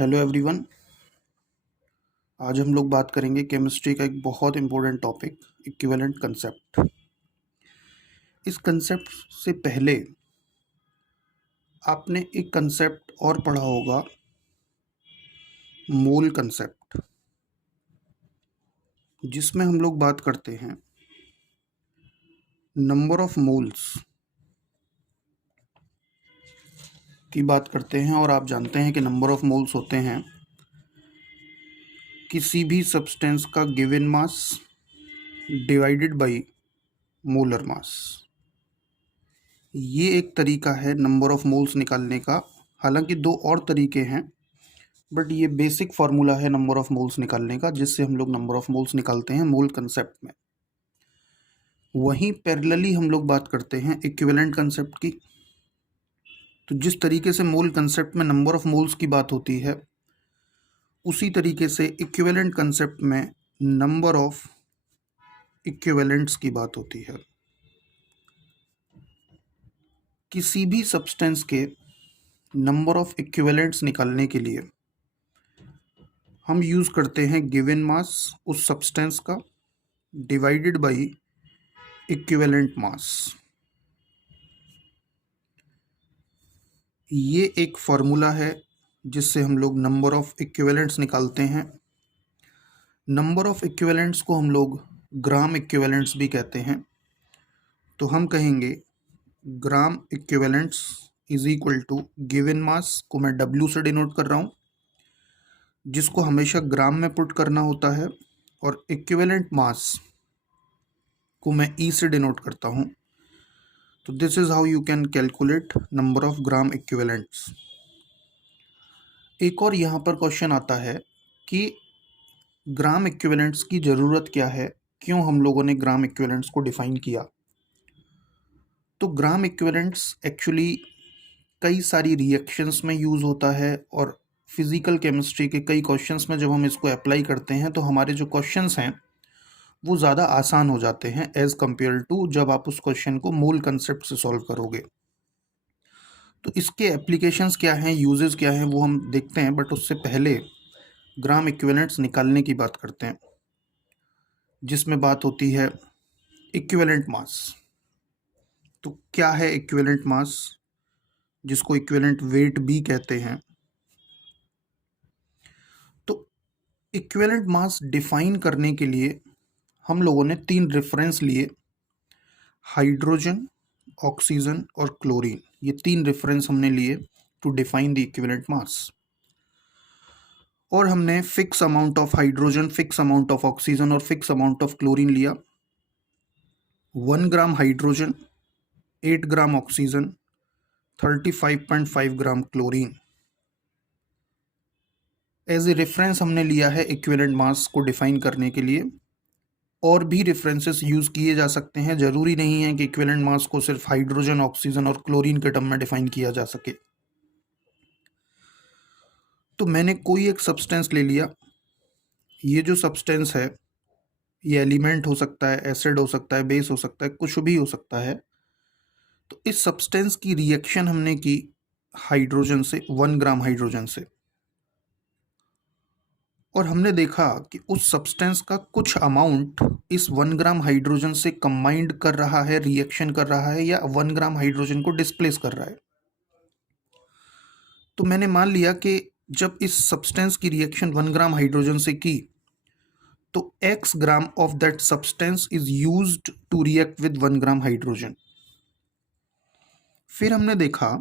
Hello everyone. आज हम लोग बात करेंगे केमिस्ट्री का एक बहुत इम्पोर्टेंट टॉपिक, इक्विवेलेंट कंसेप्ट। इस कंसेप्ट से पहले आपने एक कंसेप्ट और पढ़ा होगा, मोल कंसेप्ट, जिसमें हम लोग बात करते हैं नंबर ऑफ मोल्स की बात करते हैं। और आप जानते हैं कि नंबर ऑफ मोल्स होते हैं किसी भी सब्सटेंस का given mass divided by molar mass. ये एक तरीका है नंबर ऑफ मोल्स निकालने का। हालांकि दो और तरीके हैं, बट ये बेसिक फार्मूला है नंबर ऑफ मोल्स निकालने का, जिससे हम लोग नंबर ऑफ मोल्स निकालते हैं मोल कंसेप्ट में। वहीं पैरेलली हम लोग बात करते हैं इक्विवेलेंट कंसेप्ट की। तो जिस तरीके से मोल कंसेप्ट में नंबर ऑफ मोल्स की बात होती है, उसी तरीके से इक्विवेलेंट कंसेप्ट में नंबर ऑफ इक्विवेलेंट्स की बात होती है। किसी भी सब्सटेंस के नंबर ऑफ इक्विवेलेंट्स निकालने के लिए हम यूज़ करते हैं गिवन मास उस सब्सटेंस का डिवाइडेड बाय इक्विवेलेंट मास। ये एक फार्मूला है जिससे हम लोग नंबर ऑफ इक्विवेलेंट्स निकालते हैं। नंबर ऑफ इक्विवेलेंट्स को हम लोग ग्राम इक्विवेलेंट्स भी कहते हैं। तो हम कहेंगे gram equivalents is equal to given mass को मैं W से डिनोट कर रहा हूँ, जिसको हमेशा ग्राम में पुट करना होता है, और इक्विवेलेंट मास को मैं E से डिनोट करता हूँ। तो this is how you can calculate number of gram equivalents. एक और यहाँ पर क्वेश्चन आता है कि ग्राम इक्विवेलेंट्स की ज़रूरत क्या है, क्यों हम लोगों ने ग्राम इक्विवेलेंट्स को डिफाइन किया। तो ग्राम इक्विवेलेंट्स एक्चुअली कई सारी रिएक्शंस में यूज़ होता है, और फिज़िकल केमिस्ट्री के कई क्वेश्चंस में जब हम इसको अप्लाई करते हैं तो हमारे जो क्वेश्चंस हैं वो ज़्यादा आसान हो जाते हैं एज़ कम्पेयर टू जब आप उस क्वेश्चन को मूल कंसेप्ट से सॉल्व करोगे। तो इसके एप्लीकेशंस क्या हैं, यूजेस क्या हैं, वो हम देखते हैं। बट उससे पहले ग्राम इक्विवेलेंट्स निकालने की बात करते हैं, जिसमें बात होती है इक्विवेलेंट मास। तो क्या है इक्विवेलेंट मास, जिसको इक्विवेलेंट वेट भी कहते हैं। तो इक्विवेलेंट मास डिफाइन करने के लिए हम लोगों ने तीन रेफरेंस लिए, हाइड्रोजन, ऑक्सीजन और क्लोरीन। ये तीन रेफरेंस हमने लिए to define the equivalent mass. और हमने fix amount of hydrogen, fix amount of oxygen और फिक्स अमाउंट ऑफ क्लोरीन लिया। 1 gram hydrogen, 8 gram oxygen, 35.5 gram chlorine as a reference हमने लिया है इक्विवेलेंट मास को डिफाइन करने के लिए। और भी रेफरेंसेस यूज़ किए जा सकते हैं, ज़रूरी नहीं है कि इक्विवेलेंट मास को सिर्फ हाइड्रोजन, ऑक्सीजन और क्लोरीन के टर्म में डिफाइन किया जा सके। तो मैंने कोई एक सब्सटेंस ले लिया। ये जो सब्सटेंस है, ये एलिमेंट हो सकता है, एसिड हो सकता है, बेस हो सकता है, कुछ भी हो सकता है। तो इस सब्सटेंस की रिएक्शन हमने की हाइड्रोजन से, 1 ग्राम हाइड्रोजन से, और हमने देखा कि उस सब्सटेंस का कुछ अमाउंट इस 1 ग्राम हाइड्रोजन से कंबाइंड कर रहा है, रिएक्शन कर रहा है, या 1 ग्राम हाइड्रोजन को डिस्प्लेस कर रहा है। तो मैंने मान लिया कि जब इस सब्सटेंस की रिएक्शन 1 ग्राम हाइड्रोजन से की, तो x gram of that substance is used to react with 1 gram hydrogen. फिर हमने देखा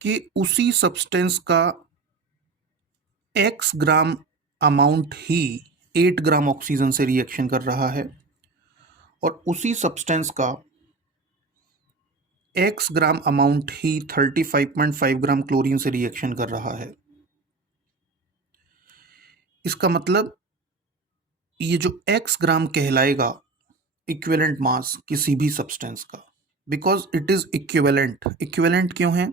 कि उसी सब्सटेंस का x ग्राम अमाउंट ही 8 ग्राम ऑक्सीजन से रिएक्शन कर रहा है, और उसी सब्सटेंस का x ग्राम अमाउंट ही 35.5 ग्राम क्लोरीन से रिएक्शन कर रहा है। इसका मतलब ये जो x ग्राम कहलाएगा इक्विवेलेंट मास किसी भी सब्सटेंस का, because it is equivalent. Equivalent क्यों है?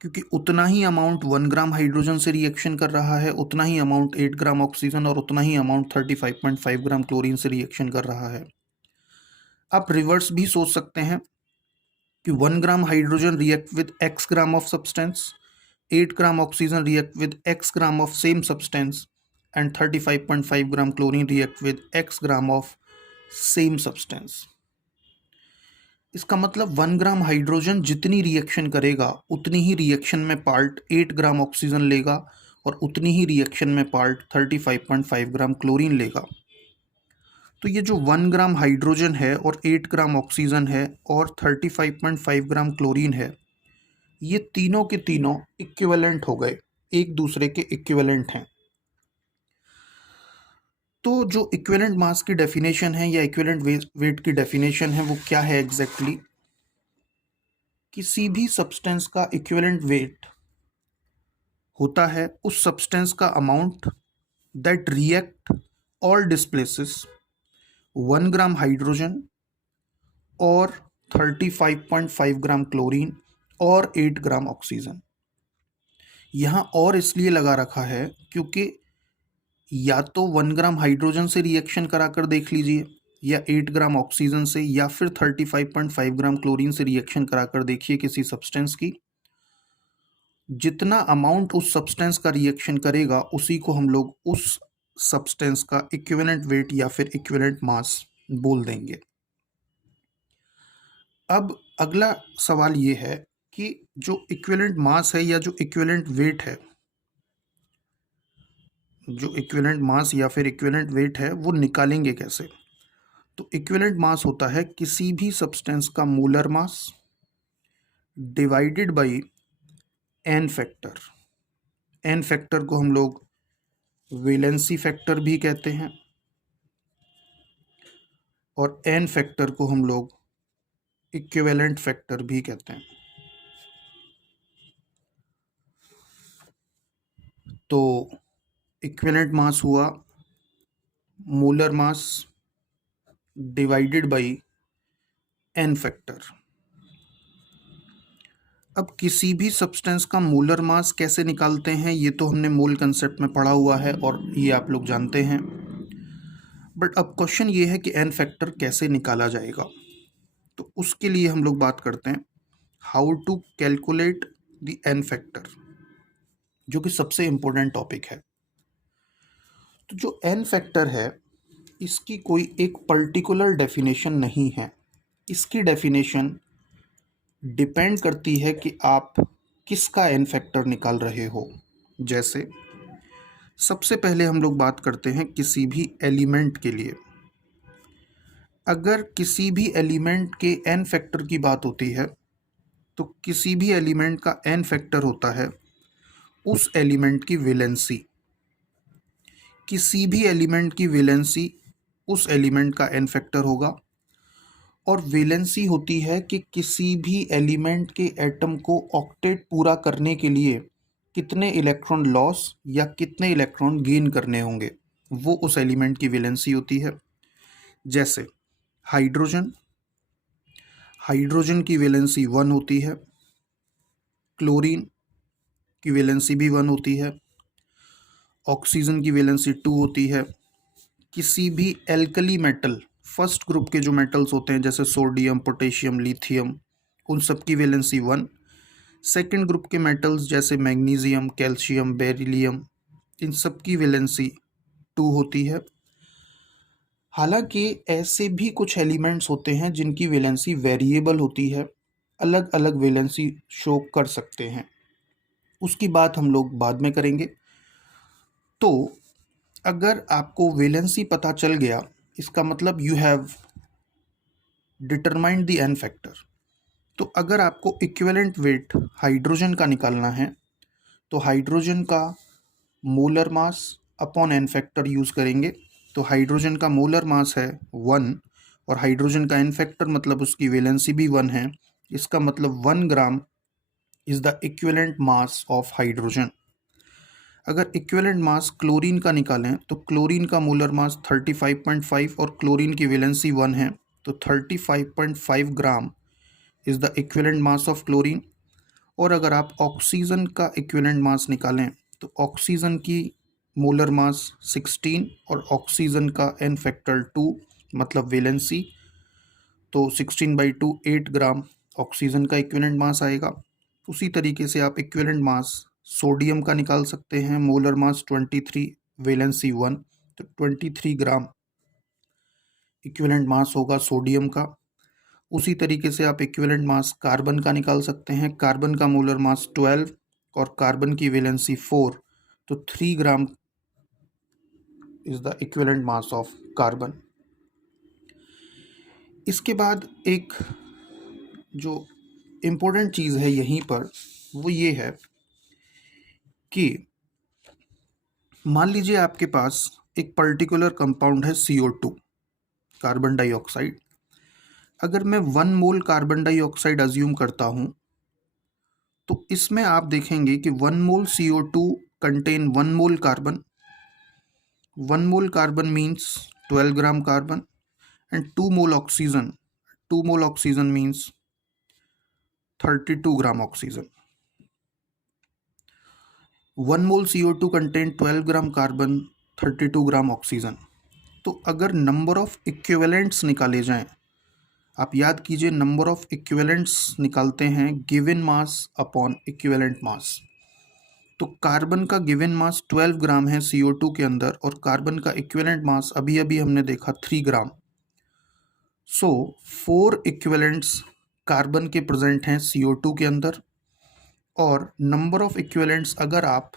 क्योंकि उतना ही अमाउंट 1 ग्राम हाइड्रोजन से रिएक्शन कर रहा है, उतना ही अमाउंट 8 ग्राम ऑक्सीजन और उतना ही अमाउंट 35.5 ग्राम क्लोरीन से रिएक्शन कर रहा है। आप रिवर्स भी सोच सकते हैं कि 1 gram hydrogen react with x gram of substance, 8 gram oxygen react with x gram of same substance and 35.5 gram chlorine react with x gram of same substance. इसका मतलब 1 ग्राम हाइड्रोजन जितनी रिएक्शन करेगा उतनी ही रिएक्शन में part 8 gram oxygen लेगा और उतनी ही reaction में पार्ट 35.5 ग्राम क्लोरीन लेगा। तो ये जो 1 ग्राम हाइड्रोजन है और 8 ग्राम ऑक्सीजन है और 35.5 ग्राम क्लोरीन है, ये तीनों के तीनों इक्विवेलेंट हो गए, एक दूसरे के इक्विवेलेंट हैं। तो जो इक्विवेलेंट मास की डेफिनेशन है या इक्विवेलेंट वेट की डेफिनेशन है वो क्या है एग्जैक्टली? किसी भी सब्सटेंस का इक्विवेलेंट वेट होता है उस सब्सटेंस का अमाउंट दैट रिएक्ट और डिस्प्लेसेस 1 ग्राम हाइड्रोजन और 35.5 ग्राम क्लोरीन और 8 ग्राम ऑक्सीजन। यहाँ और इसलिए लगा रखा है क्योंकि या तो 1 ग्राम हाइड्रोजन से रिएक्शन कराकर देख लीजिए या 8 ग्राम ऑक्सीजन से या फिर 35.5 ग्राम क्लोरीन से रिएक्शन कराकर देखिए किसी सब्सटेंस की। जितना अमाउंट उस सब्सटेंस का रिएक्शन करेगा उसी को हम लोग उस सब्सटेंस का इक्विवेलेंट वेट या फिर इक्विवेलेंट मास बोल देंगे। अब अगला सवाल ये है कि जो इक्विवेलेंट मास है या जो इक्विवेलेंट वेट है, जो इक्विवेलेंट मास या फिर इक्विवेलेंट वेट है वो निकालेंगे कैसे? तो इक्विवेलेंट मास होता है किसी भी सब्सटेंस का molar mass divided by n factor. N factor को हम लोग वैलेंसी फैक्टर भी कहते हैं और एन फैक्टर को हम लोग इक्विवेलेंट फैक्टर भी कहते हैं। तो इक्विवेलेंट मास हुआ molar mass divided by n factor. अब किसी भी सब्सटेंस का मोलर मास कैसे निकालते हैं ये तो हमने मोल कंसेप्ट में पढ़ा हुआ है और ये आप लोग जानते हैं, बट अब क्वेश्चन ये है कि एन फैक्टर कैसे निकाला जाएगा। तो उसके लिए हम लोग बात करते हैं how to calculate the n factor, जो कि सबसे इम्पोर्टेंट टॉपिक है। तो जो एन फैक्टर है इसकी कोई एक पर्टिकुलर डेफिनेशन नहीं है। इसकी डेफिनेशन डिपेंड करती है कि आप किसका एन फैक्टर निकाल रहे हो। जैसे सबसे पहले हम लोग बात करते हैं किसी भी एलिमेंट के लिए। अगर किसी भी एलिमेंट के एन फैक्टर की बात होती है तो किसी भी एलिमेंट का एन फैक्टर होता है उस एलिमेंट की वैलेंसी। किसी भी एलिमेंट की वैलेंसी उस एलिमेंट का एन फैक्टर होगा और वैलेंसी होती है कि किसी भी एलिमेंट के एटम को ऑक्टेट पूरा करने के लिए कितने इलेक्ट्रॉन लॉस या कितने इलेक्ट्रॉन गेन करने होंगे, वो उस एलिमेंट की वैलेंसी होती है। जैसे हाइड्रोजन, हाइड्रोजन की वैलेंसी 1 होती है, क्लोरीन की वैलेंसी भी 1 होती है, ऑक्सीजन की वैलेंसी 2 होती है। किसी भी एल्कली मेटल फर्स्ट ग्रुप के जो मेटल्स होते हैं जैसे सोडियम, पोटेशियम, लिथियम, उन सब की वैलेंसी 1। सेकेंड ग्रुप के मेटल्स जैसे मैग्नीशियम, कैल्शियम, बेरिलियम, इन सब की वैलेंसी 2 होती है। हालांकि ऐसे भी कुछ एलिमेंट्स होते हैं जिनकी वैलेंसी वेरिएबल होती है, अलग अलग वैलेंसी शो कर सकते हैं, उसकी बात हम लोग बाद में करेंगे। तो अगर आपको वैलेंसी पता चल गया इसका मतलब you have determined the n factor. तो अगर आपको इक्विवेलेंट वेट हाइड्रोजन का निकालना है तो हाइड्रोजन का molar mass upon n factor use करेंगे। तो हाइड्रोजन का मोलर मास है 1 और हाइड्रोजन का एन फैक्टर मतलब उसकी वैलेंसी भी 1 है। इसका मतलब 1 gram is the equivalent mass of hydrogen. अगर इक्विवेलेंट मास क्लोरीन का निकालें तो क्लोरीन का मोलर मास 35.5 और क्लोरीन की वैलेंसी 1 है, तो 35.5 gram is the equivalent mass of chlorine. और अगर आप ऑक्सीजन का इक्विवेलेंट मास निकालें तो ऑक्सीजन की मोलर मास 16 और ऑक्सीजन का एन फैक्टर 2 मतलब वैलेंसी, तो 16/2 8 ग्राम ऑक्सीजन का इक्विवेलेंट मास आएगा। उसी तरीके से आप इक्विवेलेंट मास सोडियम का निकाल सकते हैं, मोलर मास 23, वैलेंसी 1, तो 23 ग्राम इक्विवेलेंट मास होगा सोडियम का। उसी तरीके से आप इक्विवेलेंट मास कार्बन का निकाल सकते हैं, कार्बन का मोलर मास 12 और कार्बन की वैलेंसी 4, तो 3 gram is the equivalent mass of carbon. इसके बाद एक जो इम्पोर्टेंट चीज़ है यहीं पर वो ये है कि मान लीजिए आपके पास एक पर्टिकुलर कंपाउंड है CO2, कार्बन डाइऑक्साइड। अगर मैं 1 मोल कार्बन डाइऑक्साइड अज्यूम करता हूँ तो इसमें आप देखेंगे कि 1 मोल CO2 contain 1 mole carbon. 1 mole carbon means 12 gram carbon and 2 mole oxygen. 2 mole oxygen means 32 gram oxygen. 1 mole CO2 contain 12 gram carbon, 32 gram oxygen. तो अगर नंबर ऑफ इक्विवेलेंट्स निकाले जाएं, आप याद कीजिए नंबर ऑफ इक्विवेलेंट्स निकालते हैं given mass upon equivalent mass. तो कार्बन का गिवन मास 12 ग्राम है CO2 के अंदर और कार्बन का इक्विवेलेंट मास अभी अभी हमने देखा 3 ग्राम। सो 4 इक्विवेलेंट्स कार्बन के प्रेजेंट हैं CO2 के अंदर, और नंबर ऑफ इक्विवेलेंट्स अगर आप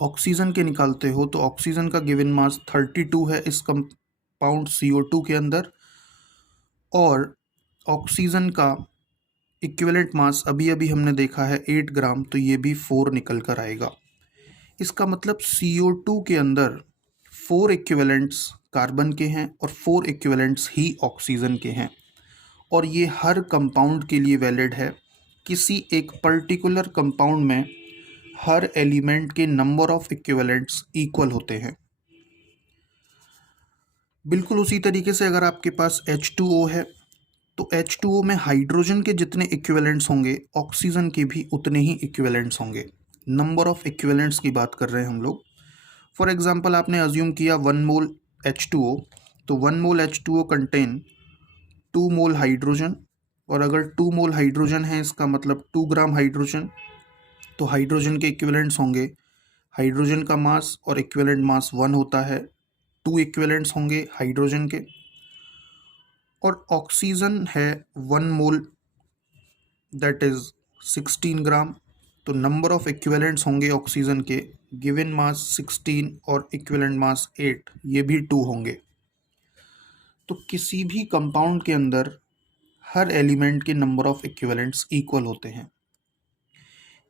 ऑक्सीजन के निकालते हो तो ऑक्सीजन का गिवन मास 32 है इस कंपाउंड CO2 के अंदर, और ऑक्सीजन का इक्विवेलेंट मास अभी अभी हमने देखा है 8 ग्राम, तो ये भी 4 निकल कर आएगा। इसका मतलब CO2 के अंदर 4 इक्विवेलेंट्स कार्बन के हैं और 4 इक्विवेलेंट्स ही ऑक्सीजन के हैं, और ये हर कंपाउंड के लिए वैलिड है। किसी एक पर्टिकुलर कंपाउंड में हर एलिमेंट के नंबर ऑफ इक्विवेलेंट्स इक्वल होते हैं। बिल्कुल उसी तरीके से अगर आपके पास H2O है तो H2O में हाइड्रोजन के जितने इक्विवेलेंट्स होंगे ऑक्सीजन के भी उतने ही इक्विवेलेंट्स होंगे। नंबर ऑफ इक्विवेलेंट्स की बात कर रहे हैं हम लोग। फॉर एग्जांपल आपने अज्यूम किया 1 मोल H2O, तो 1 मोल H2O कंटेन 2 मोल हाइड्रोजन, और अगर 2 मोल हाइड्रोजन है इसका मतलब 2 ग्राम हाइड्रोजन, तो हाइड्रोजन के इक्विवेलेंट्स होंगे, हाइड्रोजन का मास और इक्विवेलेंट मास 1 होता है, 2 इक्विवेलेंट्स होंगे हाइड्रोजन के। और ऑक्सीजन है 1 मोल दैट इज 16 ग्राम, तो नंबर ऑफ इक्विवेलेंट्स होंगे ऑक्सीजन के गिवन मास 16 और इक्विवेलेंट मास 8, ये भी 2 होंगे। तो किसी भी कंपाउंड के अंदर हर एलिमेंट के नंबर ऑफ इक्विवेलेंट्स इक्वल होते हैं।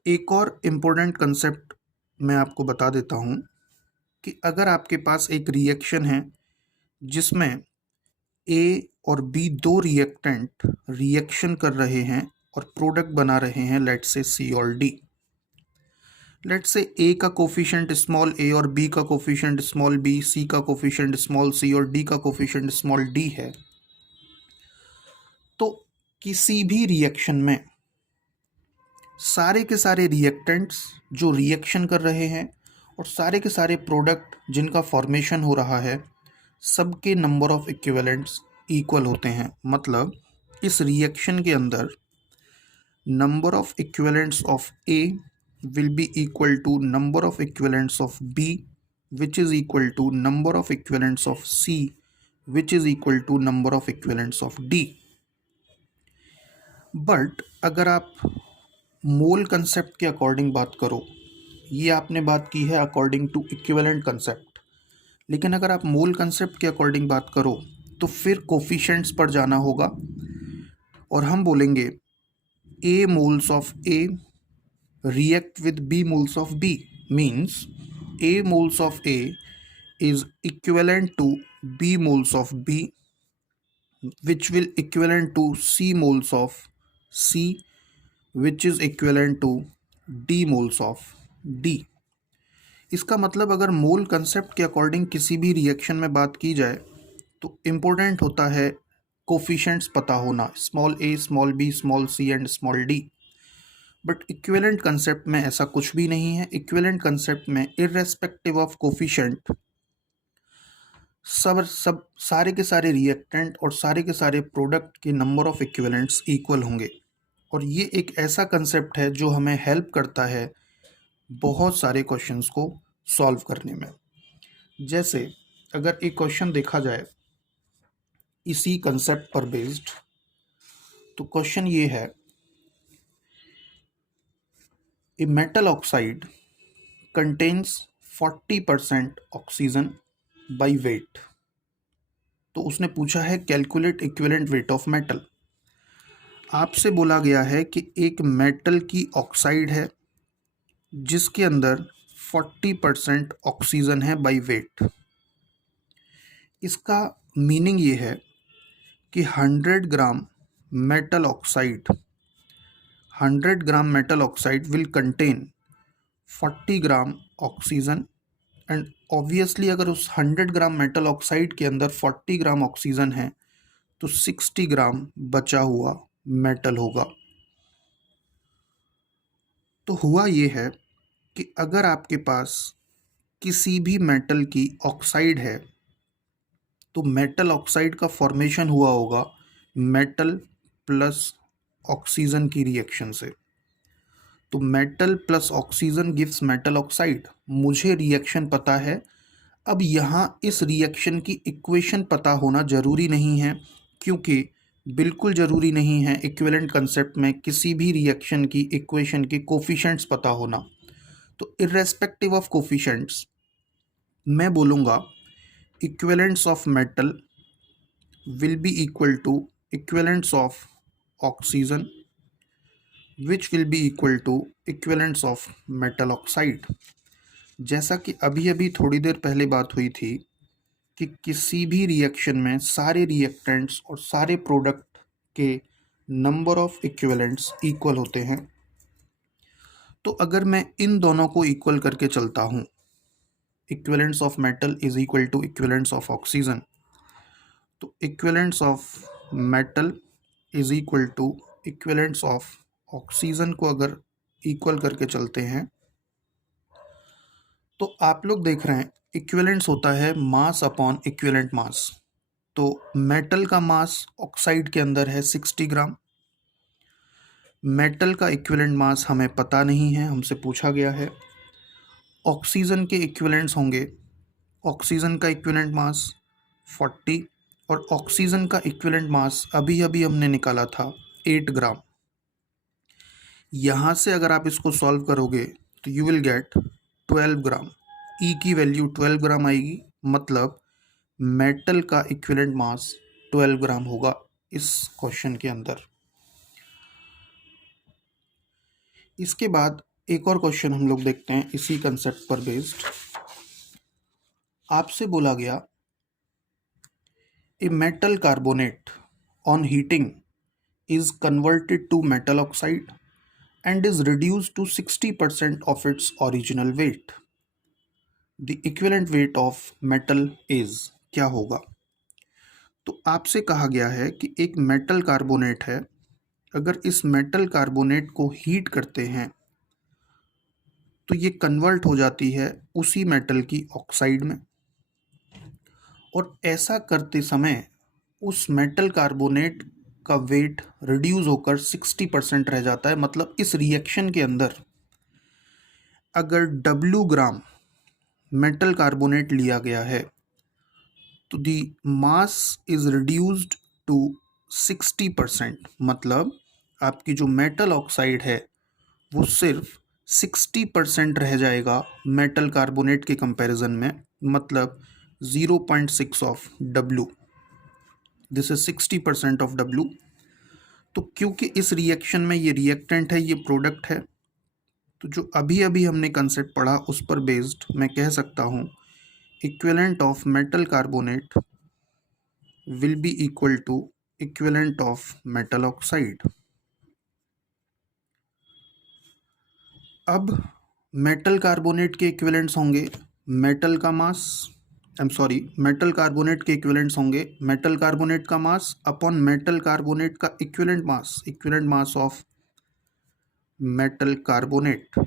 एक और इम्पोर्टेंट कंसेप्ट मैं आपको बता देता हूँ कि अगर आपके पास एक रिएक्शन है जिसमें A और B दो रिएक्टेंट रिएक्शन कर रहे हैं और प्रोडक्ट बना रहे हैं, लेट्स से C और D। लेट्स से A का कोफिशिएंट स्मॉल a और B का कोफिशिएंट स्मॉल b, C का कोफिशिएंट स्मॉल c और D का कोफिशिएंट स्मॉल d है। तो किसी भी रिएक्शन में सारे के सारे रिएक्टेंट्स जो रिएक्शन कर रहे हैं और सारे के सारे प्रोडक्ट जिनका फॉर्मेशन हो रहा है, सबके नंबर ऑफ इक्विवेलेंट्स इक्वल होते हैं। मतलब इस रिएक्शन के अंदर number of equivalents of A will be equal to number of equivalents of B, which is equal to number of equivalents of C, which is equal to number of equivalents of D। But अगर आप मोल concept के according बात करो, ये आपने बात की है अकॉर्डिंग टू इक्विवेलेंट कंसेप्ट, लेकिन अगर आप मोल कंसेप्ट के अकॉर्डिंग बात करो तो फिर कोफिशिएंट्स पर जाना होगा, और हम बोलेंगे A moles of A react with B moles of B, means A moles of A is equivalent to B moles of B, which will equivalent to C moles of C, which is equivalent to D moles of D। इसका मतलब अगर मोल concept के according किसी भी reaction में बात की जाए तो इम्पोर्टेंट होता है कोफिशिएंट्स पता होना, small a, small b, small c and small d। But equivalent concept में ऐसा कुछ भी नहीं है। इक्विवेलेंट कंसेप्ट में इररेस्पेक्टिव ऑफ कोफिशिएंट सब सारे के सारे रिएक्टेंट और सारे के सारे प्रोडक्ट के नंबर ऑफ इक्विवेलेंट्स इक्वल होंगे। और ये एक ऐसा कंसेप्ट है जो हमें हेल्प करता है बहुत सारे क्वेश्चंस को सॉल्व करने में। जैसे अगर एक क्वेश्चन देखा जाए इसी कंसेप्ट पर बेस्ड, तो क्वेश्चन ये है, a metal oxide contains 40% oxygen by weight. तो उसने पूछा है calculate equivalent weight of metal. आपसे बोला गया है कि एक मेटल की ऑक्साइड है जिसके अंदर 40% ऑक्सीजन है बाय वेट। इसका मीनिंग ये है कि 100 gram metal oxide will contain 40 gram oxygen. And obviously अगर उस 100 ग्राम मेटल ऑक्साइड के अंदर 40 ग्राम ऑक्सीजन है तो 60 ग्राम बचा हुआ मेटल होगा। तो हुआ ये है कि अगर आपके पास किसी भी मेटल की ऑक्साइड है तो मेटल ऑक्साइड का फॉर्मेशन हुआ होगा मेटल प्लस ऑक्सीजन की रिएक्शन से। तो metal plus oxygen gives metal oxide. मुझे रिएक्शन पता है। अब यहाँ इस रिएक्शन की इक्वेशन पता होना ज़रूरी नहीं है, क्योंकि बिल्कुल ज़रूरी नहीं है इक्विवेलेंट कंसेप्ट में किसी भी रिएक्शन की इक्वेशन के कोफिशेंट्स पता होना। तो इर्रेस्पेक्टिव ऑफ कोफिशेंट्स मैं बोलूँगा equivalents of metal will be equal to equivalents of oxygen, which will be equal to equivalents of metal oxide। जैसा कि अभी अभी थोड़ी देर पहले बात हुई थी कि किसी भी रिएक्शन में सारे रिएक्टेंट्स और सारे प्रोडक्ट के नंबर ऑफ इक्विवेलेंट्स इक्वल होते हैं। तो अगर मैं इन दोनों को इक्वल करके चलता हूँ, equivalents of metal is equal to equivalents of oxygen, तो equivalents of metal is equal to equivalents of oxygen को अगर इक्वल करके चलते हैं तो आप लोग देख रहे हैं इक्विवेलेंट्स होता है मास अपॉन इक्विवेलेंट मास। तो मेटल का मास ऑक्साइड के अंदर है 60 ग्राम। मेटल का इक्विवेलेंट मास हमें पता नहीं है, हमसे पूछा गया है। ऑक्सीजन के इक्विवेलेंट्स होंगे, ऑक्सीजन का इक्विवेलेंट मास 40 और ऑक्सीजन का इक्विवेलेंट मास अभी अभी हमने निकाला था 8 ग्राम। यहाँ से अगर आप इसको सॉल्व करोगे तो यू विल गेट 12 ग्राम। ई की वैल्यू 12 ग्राम आएगी, मतलब मेटल का इक्विवेलेंट मास 12 ग्राम होगा इस क्वेश्चन के अंदर। इसके बाद एक और क्वेश्चन हम लोग देखते हैं इसी कंसेप्ट पर बेस्ड। आपसे बोला गया a metal carbonate on heating is converted to metal oxide and is reduced to 60% of its original weight. The equivalent weight of metal is क्या होगा? तो आपसे कहा गया है कि एक मेटल कार्बोनेट है, अगर इस मेटल कार्बोनेट को हीट करते हैं तो ये कन्वर्ट हो जाती है उसी मेटल की ऑक्साइड में, और ऐसा करते समय उस मेटल कार्बोनेट का वेट रिड्यूस होकर 60% रह जाता है। मतलब इस रिएक्शन के अंदर अगर W ग्राम मेटल कार्बोनेट लिया गया है तो दी मास इज रिड्यूस्ड टू 60%। मतलब आपकी जो मेटल ऑक्साइड है वो सिर्फ 60% रह जाएगा मेटल कार्बोनेट के कंपैरिजन में, मतलब 0.6 of W। This is 60% of W। तो क्योंकि इस रिएक्शन में ये रिएक्टेंट है, ये प्रोडक्ट है, तो जो अभी अभी हमने कंसेप्ट पढ़ा उस पर बेस्ड मैं कह सकता हूँ equivalent of metal carbonate will be equal to equivalent of metal oxide. अब मेटल कार्बोनेट के इक्विवेलेंट्स होंगे मेटल का मास, मेटल कार्बोनेट के इक्विवेलेंट्स होंगे मेटल कार्बोनेट का मास अपॉन मेटल कार्बोनेट का equivalent mass of metal carbonate,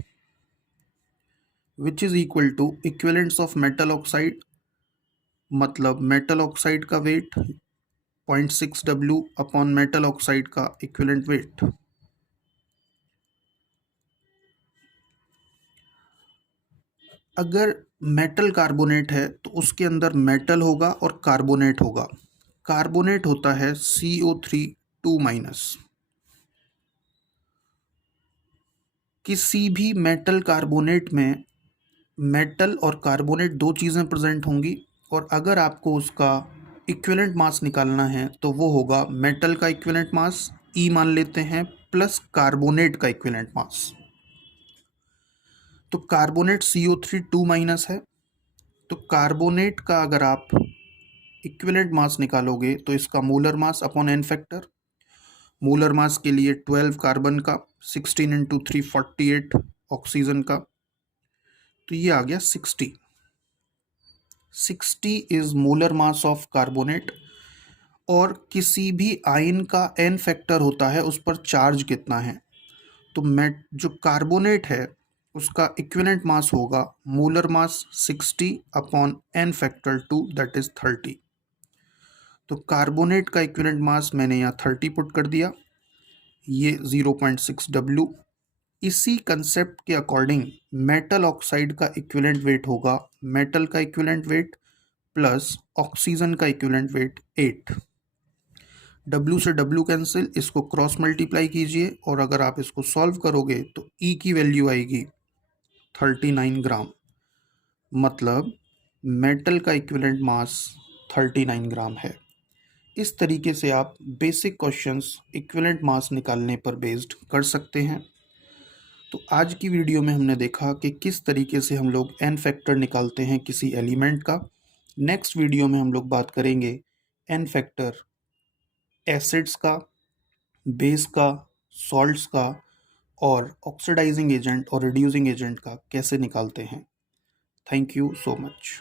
which is equal to equivalents of metal oxide, मतलब metal oxide का weight 0.6 W upon metal oxide का equivalent weight. अगर metal carbonate है तो उसके अंदर मेटल होगा और कार्बोनेट होगा। कार्बोनेट होता है CO3 2-। किसी भी मेटल कार्बोनेट में मेटल और कार्बोनेट दो चीज़ें प्रेजेंट होंगी, और अगर आपको उसका इक्विवेलेंट मास निकालना है तो वो होगा मेटल का इक्विवेलेंट मास ई मान लेते हैं प्लस कार्बोनेट का इक्विवेलेंट मास। तो कार्बोनेट CO3 2- है, तो कार्बोनेट का अगर आप इक्विवेलेंट मास निकालोगे तो इसका molar mass upon n factor, molar mass के लिए 12 कार्बन का, 16 × 3 48 ऑक्सीजन का, तो ये आ गया 60। 60 is molar mass of carbonate. और किसी भी आयन का एन फैक्टर होता है उस पर चार्ज कितना है, तो मेट जो कार्बोनेट है उसका इक्विवेलेंट मास होगा molar mass 60 upon n factor 2 that is 30। तो कार्बोनेट का इक्विवेलेंट मास मैंने यहाँ 30 पुट कर दिया, ये 0.6 W। इसी कंसेप्ट के अकॉर्डिंग मेटल ऑक्साइड का इक्विवेलेंट वेट होगा मेटल का इक्विवेलेंट वेट प्लस ऑक्सीजन का इक्विवेलेंट वेट 8। W से W कैंसिल, इसको क्रॉस मल्टीप्लाई कीजिए और अगर आप इसको सॉल्व करोगे तो E की वैल्यू आएगी 39 ग्राम। मतलब मेटल का इक्विवेलेंट मास 39 ग्राम है। इस तरीके से आप बेसिक क्वेश्चंस इक्विवेलेंट मास निकालने पर बेस्ड कर सकते हैं। तो आज की वीडियो में हमने देखा कि किस तरीके से हम लोग एन फैक्टर निकालते हैं किसी एलिमेंट का। नेक्स्ट वीडियो में हम लोग बात करेंगे एन फैक्टर एसिड्स का, बेस का, सॉल्ट्स का और ऑक्सीडाइजिंग एजेंट और रिड्यूसिंग एजेंट का कैसे निकालते हैं। Thank you so much.